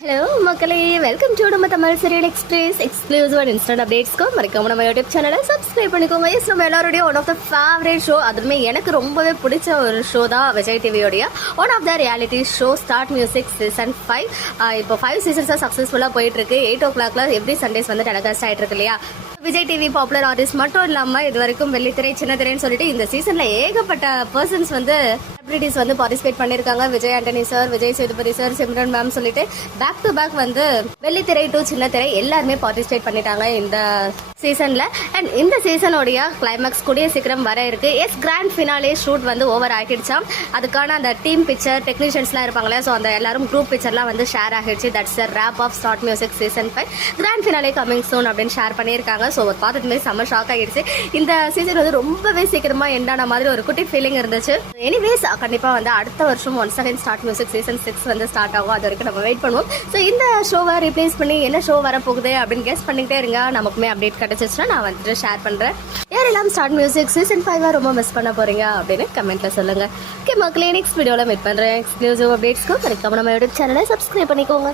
Hello மக்களே. Welcome to நம்ம Tamil serial express exclusive and instant அப்டேட்ஸ்க்கும் மறக்காம நம்ம யூடியூப் சேனலை சப்ஸ்கிரைப் பண்ணிக்கோங்க. எஸ் நம்ம எல்லாருடைய one of the favourite show அதுவுமே எனக்கு ரொம்பவே பிடிச்ச ஒரு ஷோ தான் Vijay டிவியோடைய one of the reality show start music season five இப்போ ஃபைவ் சீசன்ஸாக சக்ஸஸ்ஃபுல்லாக போயிட்டு இருக்கு எயிட் ஓ கிளாக்ல எவ்ரி சண்டேஸ் வந்து டெலகாஸ்ட் ஆகிட்டு இருக்கு இல்லையா விஜய் டிவி பாப்புலர் ஆர்டிஸ்ட் மட்டும் இல்லாமல் இது வரைக்கும் வெள்ளித்திரை சின்னத்திரைன்னு சொல்லிட்டு இந்த சீசனில் ஏகப்பட்ட பர்சன்ஸ் வந்து செலிபிரிட்டிஸ் வந்து பார்ட்டிசிபேட் பண்ணிருக்காங்க. Vijay Antony sir Vijay Sethupathi sir Simran ma'am சொல்லிட்டு பேக் டு பேக் வந்து வெள்ளித்திரை டு திரை எல்லாருமே பார்ட்டிசிபேட் பண்ணிட்டாங்க இந்த சீசன்ல அண்ட் இந்த சீசனுடைய கிளைமேக்ஸ் கூடிய சீக்கிரம் வர இருக்கு. எஸ் கிராண்ட் ஃபினாலே ஷூட் வந்து ஓவர் ஆகிடுச்சாம். அதுக்கான அந்த டீம் பிக்சர் டெக்னீஷியன்ஸ்லாம் இருப்பாங்களே ஸோ அந்த எல்லாரும் குரூப் பிக்சர்லாம் வந்து ஷேர் ஆகிடுச்சு. That's wrap of start music season five grand finale coming soon அப்படின்னு ஷேர் பண்ணியிருக்காங்க. ஸோ பார்த்ததுமே செம்ம ஷாக் ஆகிடுச்சு. இந்த சீசன் வந்து ரொம்பவே சீக்கிரமா எண்டான மாதிரி ஒரு குட்டி ஃபீலிங் இருந்துச்சு. எனிவேஸ் கண்டிப்பாக வந்து அடுத்த வருஷம் one second start music season six வந்து ஸ்டார்ட் ஆகும். அது வரைக்கும் நம்ம வெயிட் பண்ணுவோம். ஸோ இந்த ஷோவை ரீப்ளேஸ் பண்ணி என்ன ஷோ வரப்போகுது அப்படின்னு கெஸ் பண்ணிக்கிட்டே இருங்க. நமக்குமே அப்டேட் கிடைச்சிச்சுன்னா நான் வந்துட்டு ஷேர் பண்றேன். யாரெல்லாம் ஸ்டார்ட் மியூசிக் சீசன் ஃபைவாக ரொம்ப மிஸ் பண்ண போகிறீங்க அப்படின்னு கமெண்ட்டில் சொல்லுங்கள் ஓகே மக்களே நெக்ஸ்ட் வீடியோவில் மீட் பண்ணுறேன் எக்ஸ்க்ளூசிவ் அப்டேட்ஸ்க்கு மறக்காம நம்ம யூடியூப் சேனலை சப்ஸ்கிரைப் பண்ணிக்கோங்க.